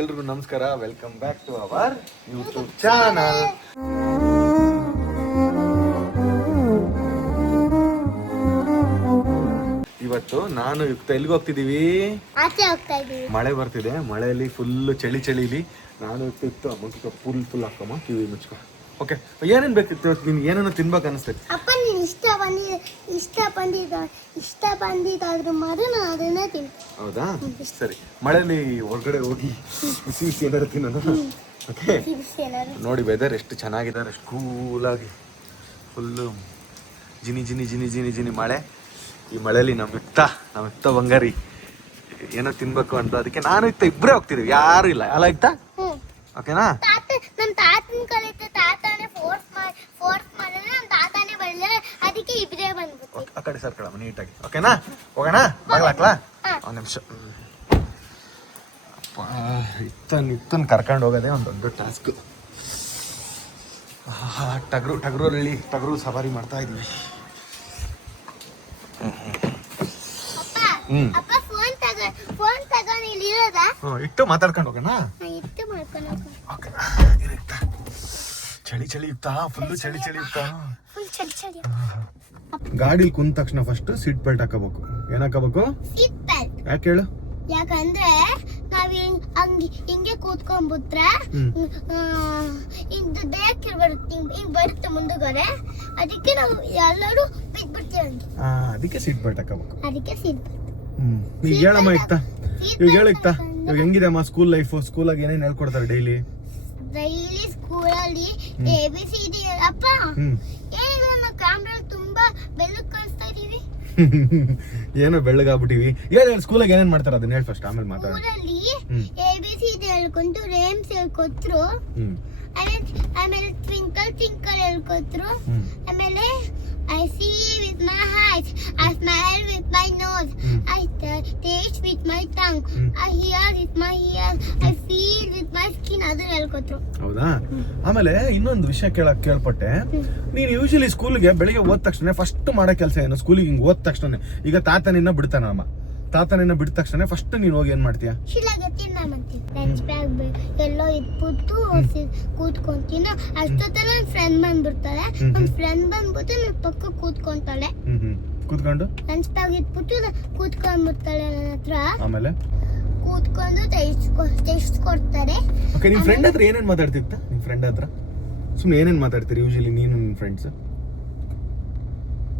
ಎಲ್ರಿಗೂ ನಮಸ್ಕಾರ, welcome back to our YouTube channel. ಇವತ್ತು ನಾನು ಯುಕ್ತ ಎಲ್ಲಿಗೆ ಹೋಗ್ತಿದೀವಿ? ಆಚೆ ಹೋಗ್ತಾ ಇದೀವಿ. ಮಳೆ ಬರ್ತಿದೆ, ಮಳೆಯಲ್ಲಿ ಫುಲ್ ಚಳಿಲಿ ನಾನು ಇತ್ತು ಅಮ್ಮಕ್ಕೆ ಫುಲ್ ಹಾಕಮ್ಮ, ಕಿವಿ ಮುಚ್ಕೊ. ಓಕೆ, ಏನೇನ್ ಬೇಕಿತ್ತು ನಿನ್ಗೆ? ಏನೇನೋ ತಿನ್ಬೇಕು ಅನಿಸ್ತೈತಿ. ಅಪ್ಪ ನೀನು ಇಷ್ಟ ಬಂದಿದ್ದಾದ್ರೂ ಮಾತ್ರ ನಾನು ಅದನ್ನೇ ತಿಂತೀನಿ. ಹೌದಾ, ಸರಿ. ಮಳೆಯಲ್ಲಿ ಹೊರಗಡೆ ಹೋಗಿ ಬಿಸಿ ಏನಾರು ತಿನ್ನೋಣ. ಓಕೆ, ನೋಡಿ ವೆದರ್ ಎಷ್ಟು ಚೆನ್ನಾಗಿದೆ, ಎಷ್ಟು ಕೂಲಾಗಿ ಫುಲ್ಲು ಜಿನಿ ಮಳೆ. ಈ ಮಳೆಯಲ್ಲಿ ನಮ್ಮ ಬಂಗಾರಿ ಏನೋ ತಿನ್ಬೇಕು ಅಂತ, ಅದಕ್ಕೆ ನಾನು ಇಬ್ಬರೇ ಹೋಗ್ತಿದೀವಿ, ಯಾರು ಇಲ್ಲ. ಅಲ್ಲ ಇತ್ತ? ಓಕೆನಾ? ನಮ್ಮ ತಾತನ ಕಲಿತ ತಾತನೇ ಫೋರ್ಸ್ ಮಾಡಿದ್ರೆ ನಮ್ಮ ತಾತನೇ ಬರಲಿಲ್ಲ, ಅದಕ್ಕೆ ಇಬ್ಬರೇ ಬಂದ್ಬಿಟ್ಟು. ಆ ಕಡೆ ಸರ್ಕಳಮ್ಮ ನೀಟಾಗಿ. ಓಕೆನಾ? ಹೋಗೋಣ? ಬಾಗ್ಲಾಕ್ಲಾ? ಒಂದು ನಿಮಿಷ. ಇತ್ತನ್ ಕರ್ಕೊಂಡು ಹೋಗೋದೇ ಒಂದು ದೊಡ್ಡ ಟಾಸ್ಕ್. ಟಗರು ಸವಾರಿ ಮಾಡ್ತಾ ಇದೀವಿ. ಅಪ್ಪ ಫೋನ್ ತಗೊಂಡು ಇಲ್ಲಿ ಇರೋದಾ? ಇಟ್ಟು ಮಾತಾಡ್ಕೊಂಡು ಹೋಗೋಣ. ಇಟ್ಟು ಮಾಡ್ಕೊಂಡು ಹೋಗೋಣ. ಓಕೆ, ಚಳಿ ಇತ್ತಾ? ಫುಲ್ಲು ಚಳಿ ಇತ್ತಾ? ಫುಲ್ ಚಳಿ. ಗಾಡಿಲಿ ಕುಂತ ತಕ್ಷಣ ಫಸ್ಟ್ ಸೀಟ್ ಬೆಲ್ಟ್ ಹಾಕೋಬೇಕು. ಏನ್ ಹಾಕೋಬೇಕು? Seat belt. ಯಾಕೆ ಹೇಳು? ಯಾಕಂದ್ರೆ ನಾವ್ ಹಿಂಗೆ ಕೂತ್ಕೊಂಡ್ಬಿಟ್ರೆ ಹಿಂಗ್ ಬರುತ್ತೆ ಮುಂದಗಡೆ, ಅದಕ್ಕೆ ನಾವು ಎಲ್ಲರೂ ಬಿಟ್ಬಿಡ್ತೀವಿ. ಅದಕ್ಕೆ ಸೀಟ್ ಬೆಲ್ಟ್ ಹಾಕೋಬೇಕು. ಅದಕ್ಕೆ ಸೀಟ್ ಬೆಲ್ಟ್. ಈಗ ಹೇಳಮ್ಮ ಇವಾಗ ಇವಾಗ ಹೆಂಗಿದೆ ಅಮ್ಮ ಸ್ಕೂಲ್ ಲೈಫ್? ಸ್ಕೂಲಾಗ ಏನೇನ್ ಹೇಳ್ಕೊಡ್ತಾರೆ ಡೈಲಿ ಸ್ಕೂಲಲ್ಲಿ? ABCD. ಅಪ್ಪ ಏನಿಲ್ಲ, ನಾವು ಕ್ಯಾಮ್ರಾ ತುಂಬಾ ಬೆಳಕು ಕಾಣಿಸ್ತಾ ಇದೀವಿ. ಏನೋ ಬೆಳ್ಳಗಾಗ್ಬಿಟ್ಟಿವಿ. ಹೇಳಿ ಸ್ಕೂಲಾಗ ಏನೇನ್ ಮಾಡ್ತಾರ ಅದನ್ನ ಹೇಳಿ ಫಸ್ಟ್, ಆಮೇಲೆ ಮಾತಾಡ. ಸ್ಕೂಲಲ್ಲಿ ABCD ಹೇಳ್ಕೊಂಡು ರೇಮ್ಸ್ ಹೇಳ್ಕೊಟ್ರು, ಆಮೇಲೆ ಟ್ವಿಂಕಲ್ ಹೇಳ್ಕೊಟ್ರು, ಆಮೇಲೆ I see with my eyes, I smile with my nose, I taste with my tongue, I hear with my ears, I feel with my skin. ಅದನ್ನ ಹೇಳ್ಕೊಟ್ರು. ಹೌದಾ? ಆಮೇಲೆ ಇನ್ನೊಂದು ವಿಷಯ ಕೇಳ್ಪಟ್ಟೆ. ನೀನು ಯೂಶಲಿ ಸ್ಕೂಲ್ಗೆ ಬೆಳಿಗ್ಗೆ ಹೋದ ತಕ್ಷಣ ಫಸ್ಟ್ ಮಾಡೋ ಕೆಲಸ ಏನು? ಸ್ಕೂಲಿಗೆ ಹಿಂಗ್ ಹೋದ ತಕ್ಷಣ ಈಗ ತಾತನಿನ್ನ ಬಿಡ್ತಾನಮ್ಮ, ತಾತನಿನ್ನ ಬಿಟ್ಟ ತಕ್ಷಣ ಫಸ್ಟ್ ನೀನು ಹೋಗಿ ಏನ್ ಮಾಡ್ತೀಯ? ಲಂಚ್ ಬ್ಯಾಗ್ ಎಲ್ಲೋ ಇಟ್ಬಿಟ್ಟು ಕೂತ್ಕೊಂತೀನಿ. ಅಷ್ಟೊತ್ತಲ್ಲ ನನ್ನ ಫ್ರೆಂಡ್ ಬಂದ್ಬಿಡ್ತಾಳೆ. ನನ್ನ ಫ್ರೆಂಡ್ ಬಂದ್ಬಿಟ್ಟು ನನ್ನ ಪಕ್ಕ ಕೂತ್ಕೊಂತಾಳೆ. ಕೂತ್ಕೊಂಡು ಲಂಚ್ ಬ್ಯಾಗ್ ಇಟ್ಬಿಟ್ಟು ಕೂತ್ಕೊಂಡ್ಬಿಡ್ತಾಳೆ ನನ್ನ ಹತ್ರ. ಆಮೇಲೆ ಕೂತ್ಕೊಂಡು ಟೆಸ್ಟ್ ಕೊಡ್ತಾರೆ. ಓಕೆ, ನಿಮ್ ಫ್ರೆಂಡ್ ಹತ್ರ ಏನೇನ್ ಮಾತಾಡ್ತಿತ್ತ? ನಿಮ್ ಫ್ರೆಂಡ್ ಹತ್ರ ಸುಮ್ಮನೆ ಏನೇನ್ ಮಾತಾಡ್ತೀರಿ ಯೂಶಲಿ ನೀನು ನಿನ್ ಫ್ರೆಂಡ್ಸ್?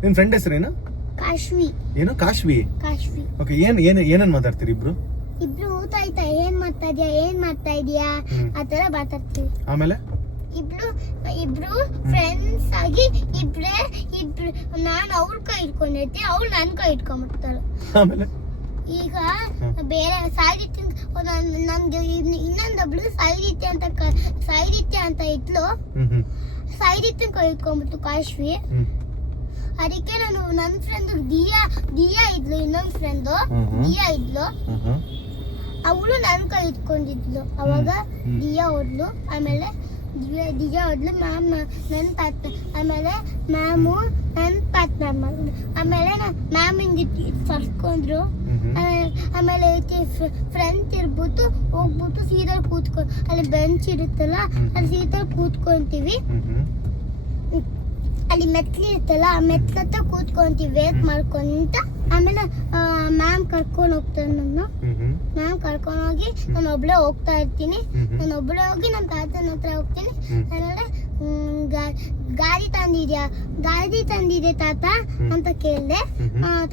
ನಿನ್ ಫ್ರೆಂಡ್ ಹೆಸರೇನು? ಕಾಶ್ವಿ. ಏನು? ಕಾಶ್ವಿ. ಓಕೆ, ಏನೇನ್ ಮಾತಾಡ್ತೀರಿ ಇಬ್ರು? ಊಟ ಆಯ್ತಾ, ಏನ್ ಮಾಡ್ತಾ ಇದೀಯಾ ಆತರ ಮಾತಾಡ್ತೀವಿ. ಆಮೇಲೆ ಇಬ್ರು ಫ್ರೆಂಡ್ಸ್ ಆಗಿ ಇಬ್ರು ನಾನು ಅವ್ರ ಕೈ ಇಟ್ಕೊಂಡಿರ್ತೀನಿ, ಅವ್ರು ನನ್ ಕೈ ಇಟ್ಕೊಂಡ್ಬಿಡ್ತಾಳೆ. ಆಮೇಲೆ ಈಗ ಬೇರೆ ಸಾಹಿತ್ಯ ನನ್ಗೆ ಇನ್ನೊಂದೊಬ್ಳು ಸಾಹಿತ್ಯ ಅಂತ ಇಟ್ಲು, ಸಾಹಿತ್ಯ ಕೈ ಇಟ್ಕೊಂಡ್ಬಿಟ್ಟು ಕಾಶ್ವಿ. ಅದಕ್ಕೆ ನಾನು ನನ್ನ ಫ್ರೆಂಡ್ ದಿಯಾ ಇದ್ಲು, ಇನ್ನೊಂದು ಫ್ರೆಂಡ್ ದಿಯಾ ಇದ್ಲು, ಅವಳು ನನ್ನ ಕೈ ಇಟ್ಕೊಂಡಿದ್ಲು. ಅವಾಗ ದಿಯಾ ಹೋದ್ಲು, ಆಮೇಲೆ ದಿಯಾ ಹೋದ್ಲು, ಮ್ಯಾಮ್ ನನ್ನ ಪಾರ್ಟ್ನರ್, ಆಮೇಲೆ ಮ್ಯಾಮು ನನ್ನ ಪಾರ್ಟ್ನರ್ ಮಾಡಿದ್ರು. ಆಮೇಲೆ ಮ್ಯಾಮ್ ಹಿಂಗೆ ಸರ್ಕೊಂಡ್ರು. ಆಮೇಲೆ ಫ್ರೆಂಡ್ ಇರ್ಬಿಟ್ಟು ಹೋಗ್ಬಿಟ್ಟು ಸೀದಾ ಅಲ್ಲಿ ಬೆಂಚ್ ಇರುತ್ತಲ್ಲ, ಅಲ್ಲಿ ಸೀದಾ ಕೂತ್ಕೊಂತೀವಿ. ಅಲ್ಲಿ ಮೆಟ್ಲು ಇರ್ತಲ್ಲ, ಆ ಮೆಟ್ಲ ಹತ್ರ ಕೂತ್ಕೊಂತೀವಿ ವೇಟ್ ಮಾಡ್ಕೊಂತ. ಆಮೇಲೆ ಮ್ಯಾಮ್ ಕರ್ಕೊಂಡು ಹೋಗ್ತಾರೆ ನನ್ನ. ಮ್ಯಾಮ್ ಕರ್ಕೊಂಡು ಹೋಗಿ ನಾನು ಒಬ್ಳೆ ಹೋಗ್ತಾ ಇರ್ತೀನಿ. ನಾನು ಒಬ್ಳೆ ಹೋಗಿ ನಮ್ಮ ತಾತನ ಹತ್ರ ಹೋಗ್ತೀನಿ. ಆಮೇಲೆ ಗಾಡಿ ತಂದಿದೆ ತಾತ ಅಂತ ಕೇಳಿದೆ.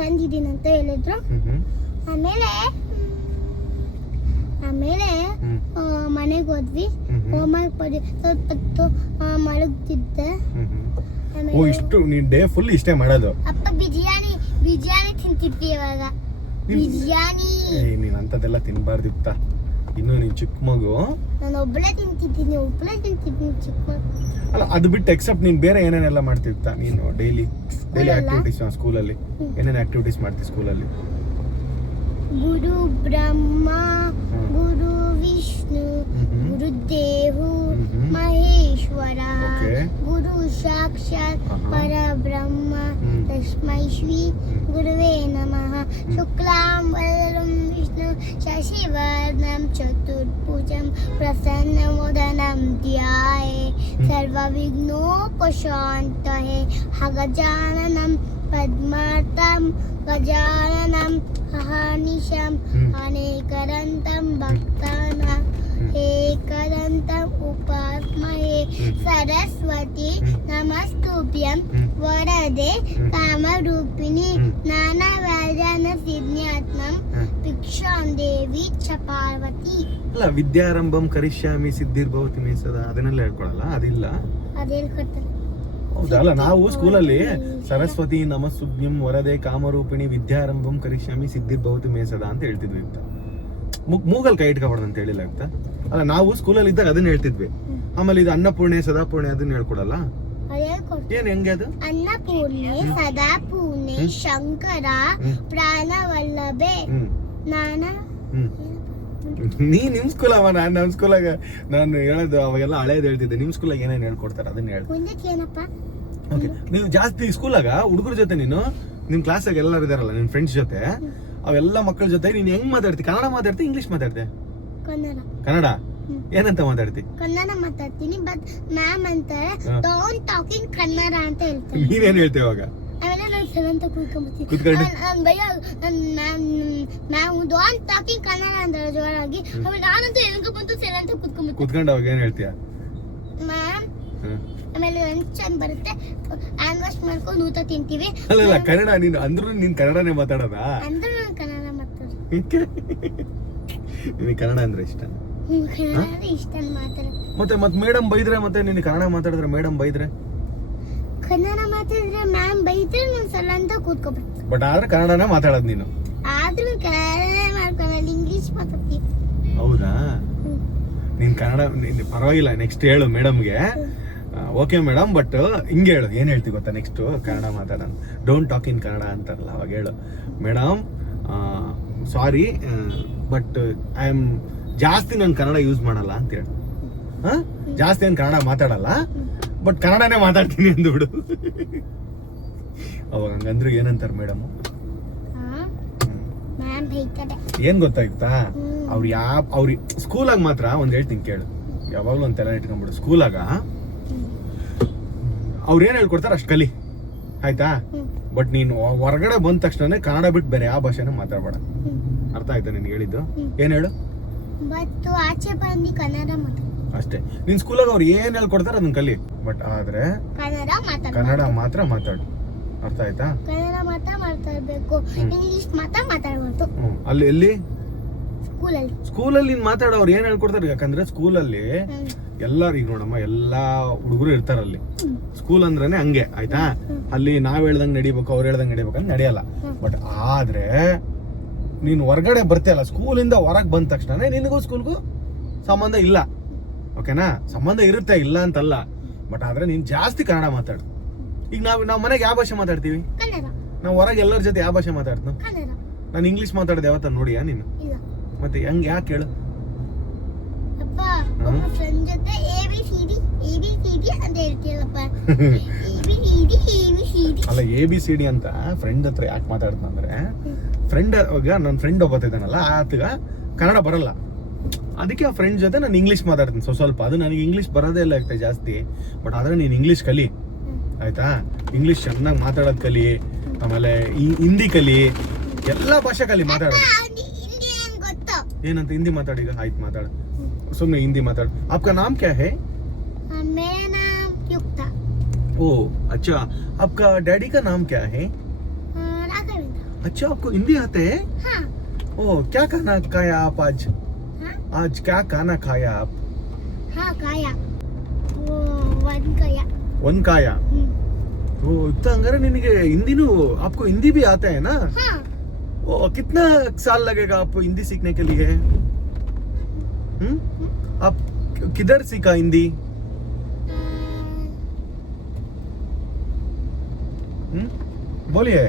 ತಂದಿದ್ದೀನಿ ಅಂತ ಹೇಳಿದ್ರು. ಆಮೇಲೆ ಮನೆಗೆ ಹೋದ್ವಿ. ಹೋಮ್ವರ್ಕ್ ಮಾಡಿ ಸ್ವಲ್ಪ ಹೊತ್ತು ಮಲಗ್ತಿದ್ದೆ. ಇಷ್ಟು ನೀನ್ ಡೇ ಫುಲ್ ಇಷ್ಟೇ ಮಾಡೋದು? ಅಪ್ಪ ಬಿರಿಯಾನಿ ತಿಂತಿದ್ವಿ ಇವಾಗ. ಬಿರಿಯಾನಿ ನೀನ್ ಅಂತದೆಲ್ಲ ತಿನ್ಬಾರ್ದಿತ್ತ, ಇನ್ನು ನೀನ್ ಚಿಕ್ಕ ಮಗು. ನಾನು ಒಬ್ಬಳೇ ತಿಂತಿದ್ದೀನಿ ಚಿಕ್ಕ ಮಗು. ಅಲ್ಲ, ಅದು ಬಿಟ್ಟು ಎಕ್ಸೆಪ್ಟ್ ನೀನ್ ಬೇರೆ ಏನೇನೆಲ್ಲ ಮಾಡ್ತಿರ್ತ ನೀನು ಡೈಲಿ ಆಕ್ಟಿವಿಟೀಸ್? ಸ್ಕೂಲಲ್ಲಿ ಏನೇನು ಆಕ್ಟಿವಿಟೀಸ್ ಮಾಡ್ತಿ ಸ್ಕೂಲಲ್ಲಿ? ಗುರು ಬ್ರಹ್ಮ, ಗುರು ವಿಷ್ಣು, ಗುರುದೇವು ಮಹೇಶ್ವರ, ಗುರು ಸಾಕ್ಷಾತ್ ಪರಬ್ರಹ್ಮ, ತಸ್ಮೈ ಶ್ರೀ ಗುರುವೇ ನಮಃ. शुक्लां वरदं विष्णु शशिवर्णं चतुर्भुजं प्रसन्नवदनं ध्याये सर्वविघ्नोपशान्तये गजाननं पद्मार्तं गजाननं अहर्निशम् अनेकदन्तं भक्तानां एकदन्तम् उपास्महे सरस्वती नमस्तुभ्यं वरदे कामरूपिणी नानावैज्ञानसिद्ध्यात्मं भिक्षां देवी च पार्वती. ಅಲ್ಲ, ವಿದ್ಯಾರಂಭಂ ಕರಿಷ್ಯಾಮಿ ಸಿದ್ಧಿರ್ಭವತಿ ಮೇ ಸದಾ ಅದನ್ನೆಲ್ಲ ಹೇಳ್ಕೊಳಲ್ಲ, ಅದಿಲ್ಲ. ಅದು ಹೇಳ್ಕೊಡ್ತಾರೆ. ಹೌದಲ್ಲ, ನಾವು ಸ್ಕೂಲಲ್ಲಿ ಸರಸ್ವತಿ ನಮಸ್ತುಭ್ಯಂ ವರದೆ ಕಾಮರೂಪಿಣಿ ವಿದ್ಯಾರಂಭಂ ಕರಿಷ್ಯಾಮಿ ಸಿದ್ಧಿರ್ಭವತಿ ಮೇ ಸದಾ ಅಂತ ಹೇಳ್ತಿದ್ವಿ. ಅಂತ ಮೂಗಲ್ ಕೈ ಇಟ್ಕೊಬಾರ್ದು ಅಂತ ಹೇಳಿಲ್ಲ ಅಂತ. ಅಲ್ಲ, ನಾವು ಸ್ಕೂಲಲ್ಲಿ ಇದ್ದಾಗ ಅದನ್ನ ಹೇಳ್ತಿದ್ವಿ. ಆಮೇಲೆ ಇದು ಅನ್ನಪೂರ್ಣೆ ಸದಾಪೂರ್ಣೆ ಅದನ್ನ ಹೇಳ್ಕೊಡಲ್ಲ. ಏನ್ ಹೆಂಗೆ ಅದು? ಅನ್ನಪೂರ್ಣೆ ಸದಾಪೂರ್ಣೆ ಶಂಕರ ಪ್ರಾಣವಲ್ಲಭೆ ನಾನ. ನಿಮ್ ಸ್ಕೂಲ್ ಅವ, ನಾನ್ ನಮ್ ಸ್ಕೂಲಾಗ ನಾನು ಹೇಳೋದು ಅವಾಗೆಲ್ಲ ಹಳೇದ್ ಹೇಳ್ತಿದ್ದೆ. ನಿಮ್ ಸ್ಕೂಲಾಗ ಏನೇನ್ ಹೇಳ್ಕೊಡ್ತಾರೆ ಅದನ್ನ ಹೇಳಿ. ಓಕೆ, ನೀವು ಜಾಸ್ತಿ ಸ್ಕೂಲಾಗ ಹುಡುಗರ ಜೊತೆ ನೀನು ನಿಮ್ ಕ್ಲಾಸಾಗ ಎಲ್ಲರೂ ಇದಾರಲ್ಲ ನಿನ್ ಫ್ರೆಂಡ್ಸ್ ಜೊತೆ, ಅವೆಲ್ಲ ಮಕ್ಕಳ ಜೊತೆ ನೀನ್ ಹೆಂಗ್ ಮಾತಾಡ್ತಿ? ಕನ್ನಡ ಮಾತಾಡ್ತಿ, ಇಂಗ್ಲಿಷ್ ಮಾತಾಡ್ತಿ? ಕನ್ನಡ ಏನಂತ ಮಾತಾಡ್ತಿ? ಕನ್ನಡ ಮಾತಾಡ್ತೀನಿ, ಬಟ್ ಮ್ಯಾಮ್ ಅಂತಾರೆ ಡೋಂಟ್ ಟಾಕಿಂಗ್ ಕನ್ನಡ ಅಂತ ಹೇಳ್ತಾರೆ. ನೀನೇನ್ ಹೇಳ್ತೇವೆ ಅವಾಗ? ಆಮೇಲೆ ನಾನು ಸೆಲೆಂತ ಕೂತ್ಕೊಂಡ್ಬಿಡ್ತೀನಿ. ಮ್ಯಾಮ್ ಡೋಂಟ್ ಟಾಕಿಂಗ್ ಕನ್ನಡ ಅಂತಾರೆ ಜೋರಾಗಿ. ಆಮೇಲೆ ನಾನಂತೂ ಹೆಂಗ ಬಂತು ಸೆಲೆಂತ ಕೂತ್ಕೊಂಡ್ಬಿಡ್ತೀನಿ. ಕೂತ್ಕೊಂಡು ಅವಾಗ ಏನ್ ಹೇಳ್ತೀಯ? ಮ್ಯಾಮ್ ಆಮೇಲೆ ಲಂಚ್ ಟೈಮ್ ಬರುತ್ತೆ, ಹ್ಯಾಂಡ್ ವಾಶ್ ಮಾಡ್ಕೊಂಡು ಊಟ ತಿಂತೀವಿ. ಅಲ್ಲ ಕನ್ನಡ ನೀನು ಅಂದ್ರೂ ನೀನ್ ಕನ್ನಡನೇ ಮಾತಾಡೋದ? ಅಂದ್ರೆ ನಾನು ಕನ್ನಡ ಮಾತಾಡೋದು. ನಿನಗೆ ಕನ್ನಡ ಅಂದ್ರೆ ಇಷ್ಟ? ಕನ್ನಡ ಇಷ್ಟ ಮಾತಾಡೋದು. ಮತ್ತೆ ಮೇಡಮ್ ಬೈದ್ರೆ, ಮತ್ತೆ ನೀನು ಕನ್ನಡ ಮಾತಾಡಿದ್ರೆ ಮೇಡಮ್ ಬೈದ್ರೆ? ಕನ್ನಡ ಮಾತಾಡಿದ್ರೆ ಮ್ಯಾಮ್ ಬೈದ್ರೆ ನಾನು ಸಲ ಅಂತ ಕೂತ್ಕೊಬಿಡ್ತೀನಿ. ಬಟ್ ಆದ್ರೆ ಕನ್ನಡನೇ ಮಾತಾಡೋದು ನೀನು? ಆದ್ರೂ ಕನ್ನಡ ಮಾಡ್ಕೊಳ್ಳಲ್ಲ, ಇಂಗ್ಲಿಷ್ ಮಾತಾಡ್ತೀನಿ. ಹೌದಾ? ನೀನ್ ಕನ್ನಡ ಪರವಾಗಿಲ್ಲ, ನೆಕ್ಸ್ಟ್ ಹೇಳು ಮೇಡಮ್ಗೆ. ಓಕೆ ಮೇಡಮ್, ಬಟ್ ಹಿಂಗೆ ಹೇಳು. ಏನ್ ಹೇಳ್ತಿ ಗೊತ್ತಾ ನೆಕ್ಸ್ಟ್ ಕನ್ನಡ ಮಾತಾಡೋಣ? ಡೋಂಟ್ ಟಾಕ್ ಇನ್ ಕನ್ನಡ ಅಂತಾರಲ್ಲ, ಅವಾಗ ಹೇಳು, madam sorry but I am ಜಾಸ್ತಿ ನಾನು ಕನ್ನಡ ಯೂಸ್ ಮಾಡಲ್ಲ ಅಂತ ಹೇಳು. ಜಾಸ್ತಿ ನಾನು ಕನ್ನಡ ಮಾತಾಡಲ್ಲ, ಬಟ್ ಕನ್ನಡನೇ ಮಾತಾಡ್ತೀನಿ ಅಂದ್ಬಿಡು. ಅವಾಗ ಹಂಗಂದ್ರು ಏನಂತಾರೆ ಮೇಡಮ್? ಏನ್ ಗೊತ್ತಾಯ್ತಾ? ಅವ್ರಿ ಸ್ಕೂಲಾಗ ಮಾತ್ರ ಒಂದ್ ಹೇಳ್ತೀನಿ ಕೇಳು, ಯಾವಾಗ್ಲೂ ಒಂದ್ ತಲೆ ಇಟ್ಕೊಂಡ್ಬಿಡು. ಸ್ಕೂಲಾಗ ಅವ್ರು ಏನ್ ಹೇಳ್ಕೊಡ್ತಾರ ಅಷ್ಟು ಕಲಿ, ಆಯ್ತಾ? ಬಟ್ ನೀನು ಹೊರಗಡೆ ಬಂದ ತಕ್ಷಣ ಕನ್ನಡ ಬಿಟ್ಟು ಬೇರೆ ಯಾವ ಭಾಷೆನೂ ಮಾತಾಡ್ಬೇಡ. ಅರ್ಥ ಆಯ್ತಾ ನಿನ್ಗೆ ಹೇಳಿದ್ದು? ಏನ್ ಹೇಳು? ಆಚೆ ಬಂದು ಕನ್ನಡ ಅಷ್ಟೇ. ನಿನ್ ಸ್ಕೂಲಾಗ ಅವ್ರು ಏನ್ ಹೇಳ್ಕೊಡ್ತಾರ ಅದನ್ನ ಕಲಿ, ಬಟ್ ಆದ್ರೆ ಕನ್ನಡ ಮಾತ್ರ ಮಾತಾಡು. ಅರ್ಥ ಆಯ್ತಾ? ಕನ್ನಡ ಮಾತ್ರ ಮಾತಾಡ್ಬೇಕು, ಇಂಗ್ಲಿಷ್ ಮಾತ್ರ ಮಾತಾಡ್ಬಾರ್ದು. ಅಲ್ಲಿ ಎಲ್ಲಿ? ಸ್ಕೂಲಲ್ಲಿ ನೀನ್ ಮಾತಾಡೋ ಅವ್ರು ಏನ್ ಹೇಳ್ಕೊಡ್ತಾರೆ? ಯಾಕಂದ್ರೆ ಸ್ಕೂಲಲ್ಲಿ ಎಲ್ಲಾರು ಈಗ ನೋಡಮ್ಮ, ಎಲ್ಲಾ ಹುಡುಗರು ಇರ್ತಾರಲ್ಲಿ. ಸ್ಕೂಲ್ ಅಂದ್ರೇನೆ ಹಂಗೆ, ಆಯ್ತಾ? ಅಲ್ಲಿ ನಾವ್ ಹೇಳ್ದಂಗ್ ನಡಿಬೇಕು, ಅವ್ರು ಹೇಳ್ದಂಗ್ ನಡಿಬೇಕು ಅಂತ ನಡೆಯಲ್ಲ. ಬಟ್ ಆದ್ರೆ ನೀನ್ ಹೊರಗಡೆ ಬರ್ತೀಯಲ್ಲ, ಸ್ಕೂಲಿಂದ ಹೊರಗ್ ಬಂದ ತಕ್ಷಣ ನಿನಗೂ ಸ್ಕೂಲ್ಗೂ ಸಂಬಂಧ ಇಲ್ಲ. ಓಕೆನಾ? ಸಂಬಂಧ ಇರುತ್ತೆ, ಇಲ್ಲ ಅಂತಲ್ಲ. ಬಟ್ ಆದ್ರೆ ನೀನ್ ಜಾಸ್ತಿ ಕನ್ನಡ ಮಾತಾಡು. ಈಗ ನಾವ್ ಮನೆಗೆ ಯಾವ ಭಾಷೆ ಮಾತಾಡ್ತೀವಿ? ನಾವ್ ಹೊರಗೆ ಎಲ್ಲರ ಜೊತೆ ಯಾವ ಭಾಷೆ ಮಾತಾಡ್ತು? ನಾನು ಇಂಗ್ಲಿಷ್ ಮಾತಾಡೋದು ಯಾವತ್ತ ನೋಡಿಯಾ ನೀನು? ಮತ್ತೆ ಹೆಂಗ್, ಯಾಕೆ ಹೇಳು? ಫ್ರೆಂಡ್ ಜೊತೆ ABCD ಅಂತ ಹೇಳ್ತೀಯಲ್ಲಪ್ಪ. ಅಲ್ಲ, ABCD ಅಂತ ಫ್ರೆಂಡ್ ಹತ್ರ ಯಾಕೆ ಮಾತಾಡ್ತ ಅಂದ್ರೆ, ಫ್ರೆಂಡ್ ಈಗ ನನ್ನ ಫ್ರೆಂಡ್ ಒಬ್ಬತ್ತಿದ್ದಾನಲ್ಲ, ಆತಗ ಕನ್ನಡ ಬರಲ್ಲ. ಅದಕ್ಕೆ ಆ ಫ್ರೆಂಡ್ ಜೊತೆ ನಾನು ಇಂಗ್ಲಿಷ್ ಮಾತಾಡ್ತೀನಿ ಸ್ವಲ್ಪ. ಅದು ನನಗೆ ಇಂಗ್ಲಿಷ್ ಬರೋದೇ ಇಲ್ಲ ಆಗ್ತದೆ ಜಾಸ್ತಿ. ಬಟ್ ಆದ್ರೆ ನೀನು ಇಂಗ್ಲಿಷ್ ಕಲಿ, ಆಯ್ತಾ? ಇಂಗ್ಲಿಷ್ ಚೆನ್ನಾಗಿ ಮಾತಾಡೋದು ಕಲಿ, ಆಮೇಲೆ ಹಿಂದಿ ಕಲಿ, ಎಲ್ಲಾ ಭಾಷೆ ಕಲಿ ಮಾತಾಡೋದು. ಏನಂತ ಹಿಂದಿ ಮಾತಾಡಿ? ಆಯ್ತು ಮಾತಾಡ, ಸುಮ್ಮನೆ ಹಿಂದಿ ಮಾತಾಡ. आपका नाम क्या है? मेरा नाम युक्ता. ओह अच्छा, आपका डैडी का नाम क्या है? राघवेंद्र. अच्छा, आपको हिंदी आते है? हाँ. ओह, क्या खाना खाया आप आज? आज क्या खाना खाया आप? हाँ खाया, वो वनकाया. वनकाया. ओह, इतना हंगारे निनगे हिंदी आपको हिंदी भी आता है ना? हाँ. ओह, कितना साल लगेगा आपको हिंदी सीखने के लिए? आप किधर सीखा हिंदी? बोलिए,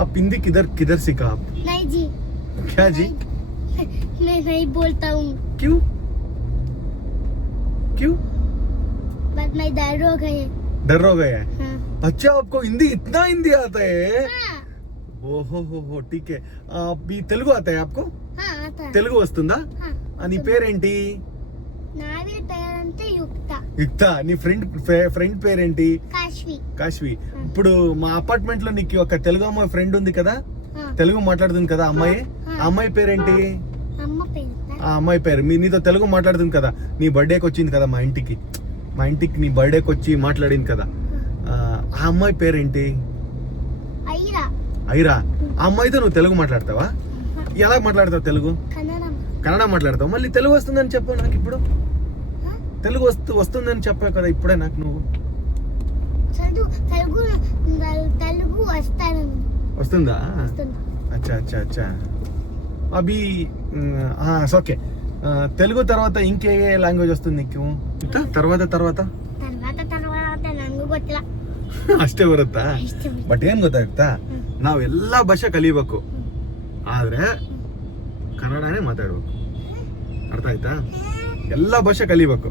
आप हिंदी किधर सीखा आप? नहीं जी. क्या जी? मैं नहीं बोलता हूँ. क्यों? बस मैं डर हो गए. हाँ. अच्छा, आपको हिंदी इतना हिंदी आता है? हाँ. ఓహో హో టీకే ఈ తెలుగు आता है आपको हाँ आता है తెలుగు వస్తుందా हाँ నీ పేరేంటి నా పేరంటే యుక్త యుక్త నీ ఫ్రెండ్ పేరేంటి కాశ్వి కాశ్వి ఇప్పుడు మా అపార్ట్మెంట్ లో నీకు ఒక తెలుగు అమ్మాయి ఫ్రెండ్ ఉంది కదా ఆ. తెలుగు మాట్లాడుతుంది కదా అమ్మాయి ఆ అమ్మాయి పేరేంటి అమ్మ పేరు ఆ అమ్మాయి పేరు నీతో తెలుగు మాట్లాడుతుంది కదా నీ బర్త్డేకి వచ్చింది కదా మా ఇంటికి నీ బర్త్డేకి వచ్చి మాట్లాడింది కదా ఆ అమ్మాయి పేరేంటి ఐరా ఐరా ఆ అమ్మాయితో నువ్వు తెలుగు మాట్లాడతావా ఎలా మాట్లాడతావు తెలుగు కన్నడం కన్నడ మాట్లాడతావు మళ్ళీ తెలుగు వస్తుందని చెప్పు నాకు ఇప్పుడు తెలుగు వస్తుందని చెప్పావు కదా ఇప్పుడే నాకు నువ్వు తెలుగు తెలుగు వస్తాను వస్తుందా వస్తుంది అచ్చా అచ్చా అచ్చా అభి ఓకే తెలుగు తర్వాత ఇంకే లాంగ్వేజ్ వస్తుంది నీకు తర్వాత తర్వాత ನಂಗೂ ಗೊತ್ತಿಲ್ಲ ಅಷ್ಟೇ ಬರುತ್ತಾ ಬಟ್ ಏನ್ ಗೊತ್ತಾಗ್ತಾ ನಾವೆಲ್ಲ ಭಾಷೆ ಕಲಿಬೇಕು ಆದ್ರೆ ಕನ್ನಡನೇ ಮಾತಾಡ್ಬೇಕು ಅರ್ಥ ಆಯ್ತಾ ಎಲ್ಲ ಭಾಷೆ ಕಲಿಬೇಕು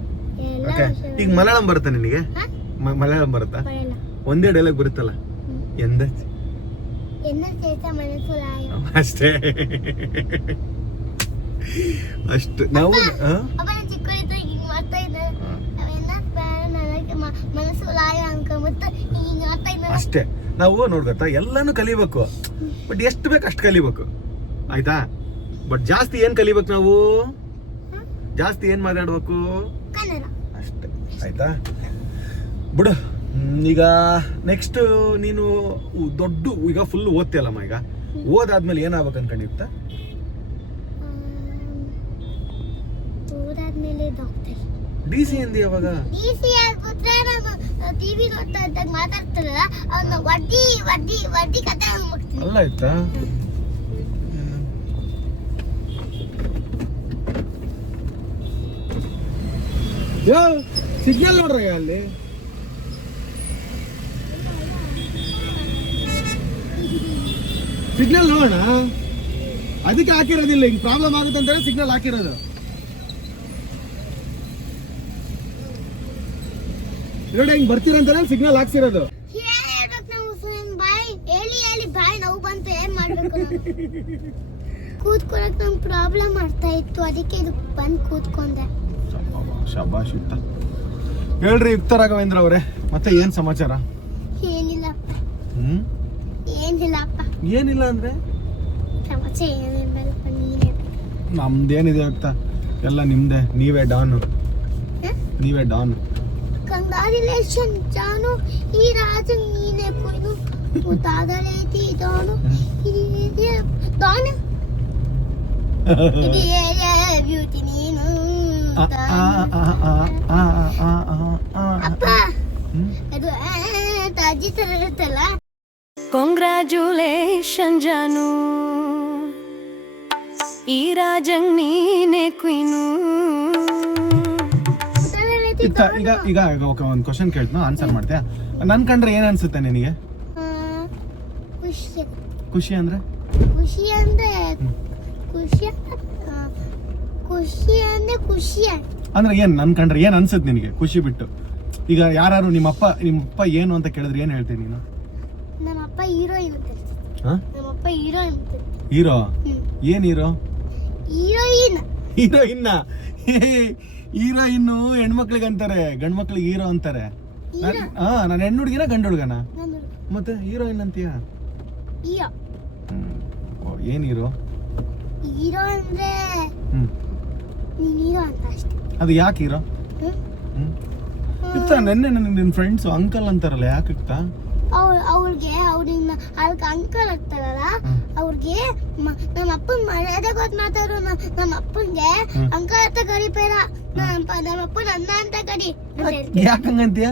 ಓಕೆ ಈಗ ಮಲಯಾಳಂ ಬರುತ್ತಾ ನಿನಗೆ ಮಲಯಾಳಂ ಬರುತ್ತಾ ಒಂದೇ ಡೈಲಾಗ್ ಬರುತ್ತಲ್ಲ ಎಂದ ಅಷ್ಟೇ ಅಷ್ಟು ನಾವು ಚಿಕ್ಕವಳಿದ್ದ ಹಿಂಗ್ ಮಾಡ್ತಾ ಇದ್ದೆ ಮನಸ್ಸು ಲಾಯ ಅನ್ಕೊಂಬಿಟ್ಟು ಹಿಂಗ್ ಮಾಡ್ತಾ ಇದ್ದ ಅಷ್ಟೇ ನಾವು ನೋಡ್ಕೊತಾ ಎಲ್ಲಾನು ಕಲಿಬೇಕು ಬಟ್ ಎಷ್ಟು ಬೇಕು ಅಷ್ಟು ಕಲಿಬೇಕು ಆಯ್ತಾ ಬಟ್ ಜಾಸ್ತಿ ಏನ್ ಕಲಿಬೇಕು ನಾವು ಜಾಸ್ತಿ ಏನ್ ಮಾತಾಡ್ಬೇಕು ಕನ್ನಡ ಅಷ್ಟೇ ಆಯ್ತಾ ಬಿಡು ಈಗ ನೆಕ್ಸ್ಟ್ ನೀನು ದೊಡ್ಡ ಈಗ ಫುಲ್ ಓದ್ತಿಯಲ್ಲಮ್ಮ ಈಗ ಓದಾದ್ಮೇಲೆ ಏನಾಗ್ಬೇಕು ಅನ್ಕೊಂಡಿರ್ತಾ ಓದಾದ್ಮೇಲೆ ಡಾಕ್ಟರ್ ಡಿ ಸಿ ಎಂದಿ ಯಾವಾಗ ಡಿಸಿ ಆಗ್ಬಿಟ್ರೆ ನಾನು ಟಿವಿ ನೋಡ್ತಾ ಇದ್ದಾಗ ಮಾತಾಡ್ತಾರಲ್ಲ ಅವ್ನ ವಡ್ಡಿ ಕತೆ ಹೋಗ್ತೀನಿ ಅಲ್ಲ ಆಯ್ತಾ ಸಿಗ್ನಲ್ ನೋಡ್ರಿ ಅಲ್ಲಿ ಸಿಗ್ನಲ್ ನೋಡೋಣ ಅದಕ್ಕೆ ಹಾಕಿರೋದಿಲ್ಲ ಹಿಂಗ್ ಪ್ರಾಬ್ಲಮ್ ಆಗುತ್ತೆ ಅಂತಾನೆ ಸಿಗ್ನಲ್ ಹಾಕಿರೋದು ನೋಡಿ ಹಿಂಗ್ ಬರ್ತೀರಂತಾನೆ ಸಿಗ್ನಲ್ ಹಾಕ್ಸಿರೋದು ಏನ್ ಹೇಳ್ಬೇಕು ನಾವು ಸುಮ್ಮನೆ ಬಾಯ್ ಹೇಳಿ ಬಾಯ್ ನೋವು ಬಂತು ಏನ್ ಮಾಡ್ಬೇಕು ನಾನು ಕೂತ್ಕೊಳಕ್ ನಂಗೆ ಪ್ರಾಬ್ಲಮ್ ಆಗ್ತಾ ಇತ್ತು ಅದಕ್ಕೆ ಇದು ಬಂದು ಕೂತ್ಕೊಂಡೆ ಶಬಾಷ್ ಯುಕ್ತ ಹೇಳ್ರಿ ಯುಕ್ತ ರಾಘವೇಂದ್ರ ಅವರೇ ಮತ್ತೆ ಏನ್ ಸಮಾಚಾರ ಏನಿಲ್ಲಪ್ಪ ಏನಿಲ್ಲಪ್ಪ ಏನಿಲ್ಲ ಅಂದ್ರೆ ಸಮಾಚಾರ ಏನಿಲ್ಲಪ್ಪ ನೀನೇ ನಮ್ದೇನಿದೆ ಯುಕ್ತ ಎಲ್ಲ ನಿಮ್ದೆ ನೀವೇ ಡಾನು ಕಂಗ್ರಾಚುಲೇಷನ್ ಜಾನು ಈ ರಾಜ ನೀನೆ ಕೊಯ್ನು ಮುತ್ತಾದಲೇತಿ ಡಾನು ಡಾನು ಬ್ಯೂಟಿ ನೀನು ಅಪ್ಪ ಅದು ತಾಜಿ ತರ ಇರುತ್ತಲ್ಲ ಕಾಂಗ್ರಾಚುಲೇಷನ್ ಜಾನು ಈ ರಾಜಂಗ್ ನೀನೆ ಕ್ವೀನು ಈಗ ಒಂದು ಕ್ವಶನ್ ಕೇಳ್ತೀನಿ ಆನ್ಸರ್ ಮಾಡ್ತೀಯಾ ನನ್ ಕಂಡ್ರೆ ಏನ್ ಅನ್ಸುತ್ತೆ ನಿನಗೆ ಖುಷಿ ಅಂದ್ರೆ ಅಂದ್ರೆ ಏನ್ ನನ್ ಕಂಡ್ರೆ ಏನ್ ಅನ್ಸುತ್ತೆ ನಿನಗೆ ಖುಷಿ ಬಿಟ್ಟು ಈಗ ಯಾರು ನಿಮ್ಮಪ್ಪ ಏನು ಅಂತ ಕೇಳಿದ್ರೆ ಏನ್ ಹೇಳ್ತೀನಿ ನೀನು ನಮ್ಮಪ್ಪ ಹೀರೋಯಿನ್ ಹೀರೋ ಏನ್ ಹೀರೋಯಿನ್ ಹೀರೋಯಿನ್ನು ಹೆಣ್ಮಕ್ಳಿಗೆ ಅಂತಾರೆ ಗಂಡ್ ಮಕ್ಳಿಗೆ ಹೀರೋ ಅಂತಾರೆ ನಾನು ಹೆಣ್ಣು ಹುಡುಗಿನ ಗಂಡು ಹುಡುಗನ ಮತ್ತೆ ಹೀರೋಯಿನ್ ಅಂತೀಯ ಏನ್ ಹೀರೋ ಅಂದ್ರೆ ಹೀರೋ ಅಂತ ಅಷ್ಟೇ ಅದು ಯಾಕೆ ಹೀರೋ ಇತ್ತ ನೆನ್ನೆ ನಿನ್ ಫ್ರೆಂಡ್ಸ್ ಅಂಕಲ್ ಅಂತಾರಲ್ಲ ಯಾಕೆ ಇತ್ತ ಅವ್ರಿಗೆ ಅಂಕಲ್ ಆಗ್ತಾರಲ್ಲ ಅವ್ರಿಗೆ ನಮ್ಮ ಅಪ್ಪನ ಮರ್ಯಾದೆ ಗೊತ್ತು ಮಾತಾಡೋ ನಮ್ಮ ಅಪ್ಪನ್ಗೆ ಅಂಕಲ್ ಅಂತ ಕರಿಬೇಡ ನಮ್ಮ ಅಪ್ಪನ ಅಣ್ಣ ಅಂತ ಕರಿ ಯಾಕಂಗಂತೀಯ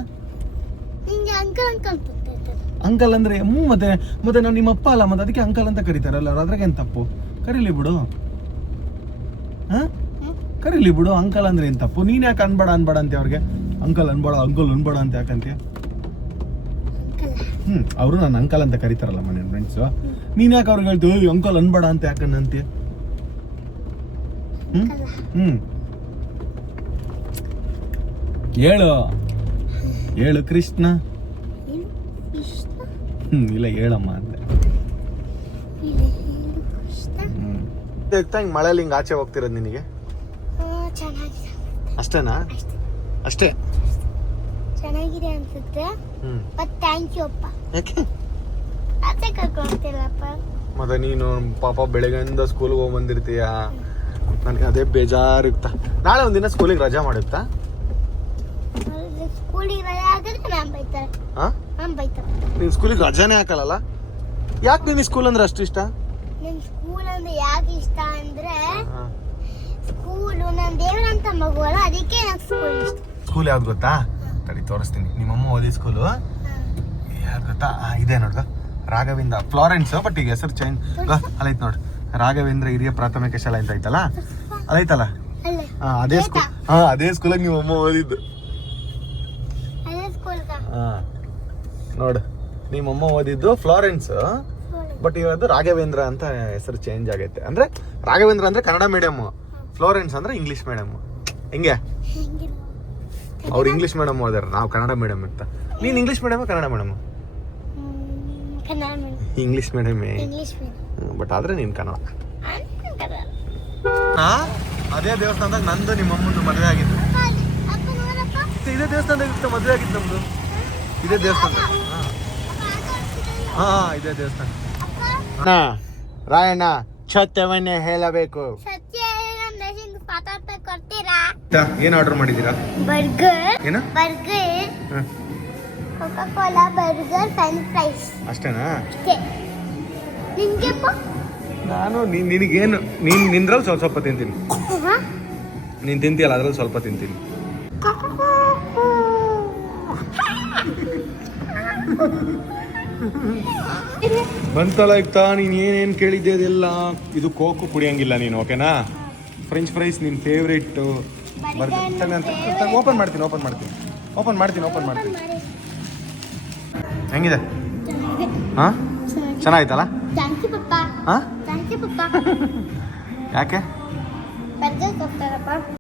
ನಿಂಗೆ ಅಂಕಲ್ ಅಂಕಲ್ ಅಂದ್ರೆ ಮತ್ತೆ ನಾವು ನಿಮ್ಮ ಅಪ್ಪ ಅಲ್ಲ ಮತ್ತೆ ಅದಕ್ಕೆ ಅಂಕಲ್ ಅಂತ ಕರೀತಾರಲ್ಲ ಅದ್ರಾಗ ಏನ್ ತಪ್ಪು ಕರೀಲಿ ಬಿಡು ಕರೀಲಿ ಬಿಡು ಅಂಕಲ್ ಅಂದ್ರೆ ಏನ್ ತಪ್ಪು ನೀನ್ ಯಾಕೆ ಅನ್ಬೇಡ ಅಂತ ಅವ್ರಿಗೆ ಅಂಕಲ್ ಅನ್ಬೇಡ ಅಂತ ಯಾಕಂತೀಯ ಅವರು ನನ್ನ ಅಂಕಲ್ ಅಂತ ಕರೀತಾರಲ್ಲ ಮನೆ ಫ್ರೆಂಡ್ಸ್ ನೀನ್ ಯಾಕೆ ಅವ್ರಿಗೆ ಹೇಳ್ತೀವಿ ಅಂಕಲ್ ಅನ್ಬೇಡ ಅಂತ ಯಾಕಂತೀಯ ಹೇಳು ಕೃಷ್ಣ ಇಲ್ಲ ಹೇಳಮ್ಮ ಅಂತೆ ಇಲ್ಲಿ ಇಷ್ಟ. ಹಿಂಗೆ ಮಳೆಯಲ್ಲಿ ಹಿಂಗೆ ಆಚೆ ಹೋಗ್ತಿರೋದು ನಿನಗೆ ಚೆನ್ನಾಗಿದೆ ಅಷ್ಟೇನಾ? ಅಷ್ಟೇ. ಅಷ್ಟೇ. ಚೆನ್ನಾಗಿದೆ ಅನ್ಸುತ್ತೆ. ಹ್ಮ್. ಬಟ್ ಥ್ಯಾಂಕ್ ಯು ಅಪ್ಪ. ಯಾಕೆ? ಆಚೆ ಕರ್ಕೊಂಡ್ತಿಲ್ಲಪ್ಪ. ಮತ್ತೆ ನೀನು ಪಾಪ ಬೆಳಗ್ಗೆಯಿಂದ ಸ್ಕೂಲ್ಗೆ ಹೋಗಿ ಬಂದಿರ್ತೀಯ, ನನಗೆ ಅದೇ ಬೇಜಾರಿರ್ತಾ. ನಾಳೆ ಒಂದಿನ ಸ್ಕೂಲಿಗೆ ರಜಾ ಮಾಡುತ್ತಾ? ಸ್ಕೂಲಿಗೆ ರಜೆ ಆಗಿದ್ರೆ ಮ್ಯಾಮ್ ಬೈತಾರೆ. ಹಾಂ, ಮ್ಯಾಮ್ ಬೈತಾರೆ. ನೀನು ಸ್ಕೂಲಿಗೆ ರಜಾನೇ ಹಾಕಲ್ಲ. ಯಾಕೆ ನೀನು ಸ್ಕೂಲ್ ಅಂದ್ರೆ ಅಷ್ಟು ಇಷ್ಟ? ನನ್ ಸ್ಕೂಲ್ ಅಂದ್ರೆ ಯಾಕೆ ಇಷ್ಟ ಅಂದ್ರೆ ಹಾಂ, ಸ್ಕೂಲು ನನ್ನ ದೇವರಂತ ಮಗು ಅಲ್ಲ, ಅದಕ್ಕೆ ನಂಗೆ ಸ್ಕೂಲ್ ಇಷ್ಟ. ಸ್ಕೂಲ್ ಯಾವ್ದು ಗೊತ್ತಾ? ತಡಿ ತೋರಿಸ್ತೀನಿ. ನಿಮ್ಮಮ್ಮ ಓದಿ ಸ್ಕೂಲು ಯಾವ್ದು ಗೊತ್ತಾ? ಇದೆ ನೋಡ್ದ, ರಾಘವೇಂದ್ರ ಫ್ಲಾರೆನ್ಸ್. ಬಟ್ ಈಗ ಹೆಸರು ಚೇಂಜ್ ಅಲ್ಲೈತೆ ನೋಡಿ, ರಾಘವೇಂದ್ರ ಹಿರಿಯ ಪ್ರಾಥಮಿಕ ಶಾಲೆ ಅಂತ ಐತಲ್ಲ, ಅದೈತಲ್ಲ. ಅಲ್ಲೇ ಅದೇ ಸ್ಕೂಲ್. ಅದೇ ಸ್ಕೂಲಾಗ ನಿಮ್ಮ ಅಮ್ಮ ಓದಿದ್ದು. ಅದೇ ಸ್ಕೂಲ್ಗ ನೋಡು, ನಿಮ್ಮಮ್ಮ ಓದಿದ್ದು ಫ್ಲಾರೆನ್ಸ್. ಬಟ್ ಇವತ್ತು ರಾಘವೇಂದ್ರ ಅಂತ ಹೆಸರು ಚೇಂಜ್ ಆಗೈತೆ. ಅಂದ್ರೆ ರಾಘವೇಂದ್ರ ಅಂದ್ರೆ ಕನ್ನಡ ಮೀಡಿಯಮ್, ಫ್ಲೋರೆನ್ಸ್ ಅಂದ್ರೆ ಇಂಗ್ಲಿಷ್ ಮೀಡಿಯಮ್. ಹಿಂಗೆ ಅವ್ರು ಇಂಗ್ಲಿಷ್ ಮೀಡಿಯಮ್ ಓದಾರ, ನಾವು ಕನ್ನಡ ಮೀಡಿಯಮ್ ಅಂತ. ನೀನು English medium Kannada medium? Kannada medium. English ಮೀಡಿಯಮೇ, ಇಂಗ್ಲಿಷ್ ಮೀಡಿಯಂ. ಬಟ್ ಆದ್ರೆ ನೀನು ಕನ್ನಡ. ಕನ್ನಡ. ಅದೇ ದೇವಸ್ಥಾನದಾಗ ನಂದು ನಿಮ್ಮಮ್ಮಂದು ಮದುವೆ ಆಗಿದ್ದು. ಅಪ್ಪ ನೋಡಪ್ಪ. ಇದೇ ದೇವಸ್ಥಾನದಾಗ ಮದುವೆ ಆಗಿದ್ದು ನಮ್ದು. ಇದೇ ದೇವಸ್ಥಾನ. ಹಾ, ಇದೇ ದೇವಸ್ಥಾನ. ರಾಯಣ್ಣ ಸತ್ಯವನ್ನೇ ಹೇಳಬೇಕು. ಸತ್ಯ ನಮ್ಮ ಪಾತಾಪ ಕೊಡ್ತೀರಾ? ಏನ್ ಆರ್ಡರ್ ಮಾಡಿದೀರಾ? ಬರ್ಗರ್. ಏನ? Burger, Coca Cola, burger, French fries. ಅಷ್ಟೇನಾ? ಅಷ್ಟೇ. ನಿನ್ಗೆಪ್ಪ? ನಾನು ನಿನಗೇನು ನಿಂದ್ರಲ್ಲಿ ಸ್ವಲ್ಪ ತಿಂತೀನಿ. ನೀನು ತಿಂತೀಯಲ್ಲ ಅದ್ರಲ್ಲಿ ಸ್ವಲ್ಪ ತಿಂತೀನಿ. ಬಂತಲ್ಲ ಇಕ್ತಾ, ನೀನು ಏನೇನು ಕೇಳಿದ್ದೆ ಅದೆಲ್ಲ. ಇದು ಕೋಕು ಕುಡಿಯಂಗಿಲ್ಲ ನೀನು, ಓಕೆನಾ? ಫ್ರೆಂಚ್ ಫ್ರೈಸ್ ನಿನ್ನ ಫೇವ್ರೇಟು. ಓಪನ್ ಮಾಡ್ತೀನಿ. ಹೆಂಗಿದೆ? ಹಾಂ, ಚೆನ್ನಾಗಿತ್ತಲ್ಲ? ಥ್ಯಾಂಕ್ ಯು ಪಪ್ಪ. ಹಾಂ, ಥ್ಯಾಂಕ್ ಯು ಪಪ್ಪ. ಯಾಕೆ? ಬರ್ಗರ್ ಕೊಡ್ತಾರಪ್ಪ.